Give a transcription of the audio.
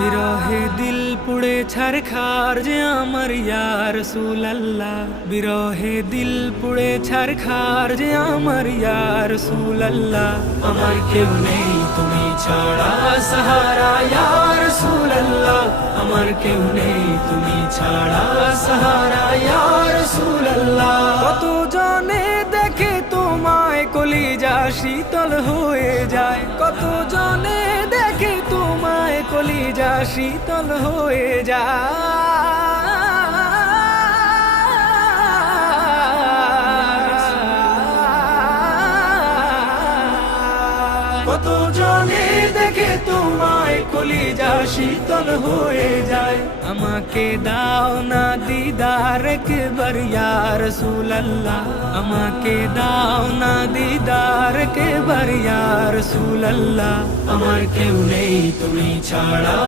বিরহে দিল পুড়ে ছারখার যে আমার ইয়া রাসূলুল্লাহ, বিরহে দিল পুড়ে ছারখার যে আমার ইয়া রাসূলুল্লাহ। আমার কেউ নেই তুমি ছাড়া সাহারা ইয়া রাসূলুল্লাহ, আমার কেউ নেই তুমি ছাড়া সাহারা ইয়া রাসূলুল্লাহ। কত জনে দেখে তোমায় কলিজা শীতল হয়ে যায়, কত জনে দেখে তোমায় কলিজা শীতল হয়ে যায়, কত জনে দেখে তোমায় কলিজা শীতল হয়ে যায়। আমাকে দাও না দিদার একবার ইয়া রাসূলুল্লাহ, আমাকে দাও না দিদার একবার ইয়া রাসূলুল্লাহ। আমার কেউ নেই তুমি ছাড়া।